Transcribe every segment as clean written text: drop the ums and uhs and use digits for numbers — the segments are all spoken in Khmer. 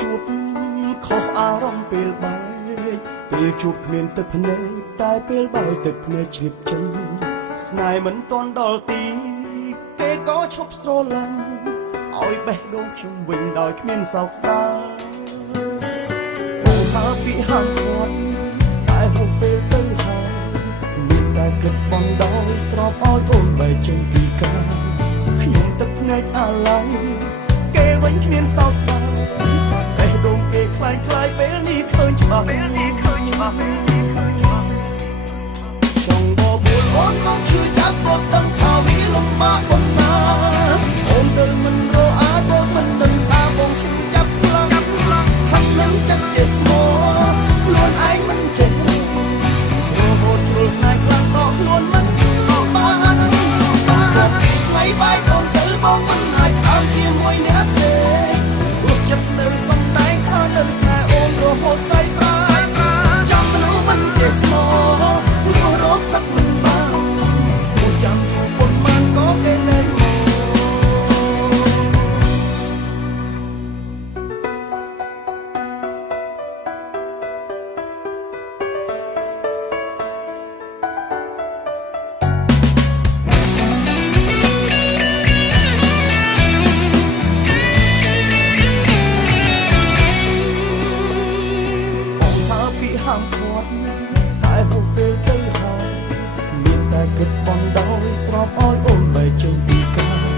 ជួបខុសអារម្មណ៍ពេលបែកពេលជួបគ្មានទឹកភ្នែកតែពេលបែកទឹកភ្នែកជ្រាបចេញស្នេហ៍មិនទាន់ដល់ទីគេក៏ឈប់ស្រឡាញ់ឲ្យបេះដូងខ្ញុំវិញដោយគ្មានសោកស្ដាយអូថាពីហាំគាត់តែហូបពេលទៅហើយមានតែគិតបងដោយស្របឲ្យអូនបែកចេញពីកាយខ្ញុំទឹកភ្នែកអាឡ័យគេវិញគ្មានសោកស្ដាយបេះដូងគេคล้ายពេលនេះឃើញច្បាស់ចង់បបួលអូនមកជួយចាប់បត់ដឹងថាវាលំបាកប៉ុណ្ណាអូនទៅមិនរអាទៅមិនដឹងថាបងឈឺចាប់ខ្លាំងខាត់នឹងចិត្តជាស្មោខ្លួនឯងមិនចេះរហូតជ្រុលស្នេហ៍ខ្លាំងដល់ខ្លួនមិនបានគាត់ថ្លៃបាយអូនទៅបងមិនអាចតាមជាមួយអ្នកផ្សេងព្រោះចិត្តនៅសំដែងថានៅស្នេហ៍អូនរហូតស្អីប្រាចាំមនុស្សមិនចេះស្មោព្រោះរកសឹកមិនបានព្រោះចាំយូរប៉ុន្មានក៏គេនៅហាមគាត់តែហូបពេលទៅហើយមានតែគិតបន់ដោយស្របឲ្យអូនបែកចេញពីកាយ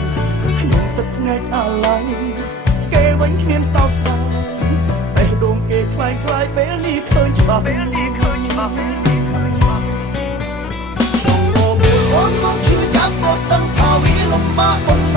ខ្ញុំទឹកភ្នែកអាឡ័យគេវិញគ្មានសោកស្ដាយបេះដូងគេคล้ายពេលនេះឃើញច្បាស់ចង់រកអូនមកជួយចាប់បត់ដឹងថាវាលំបាក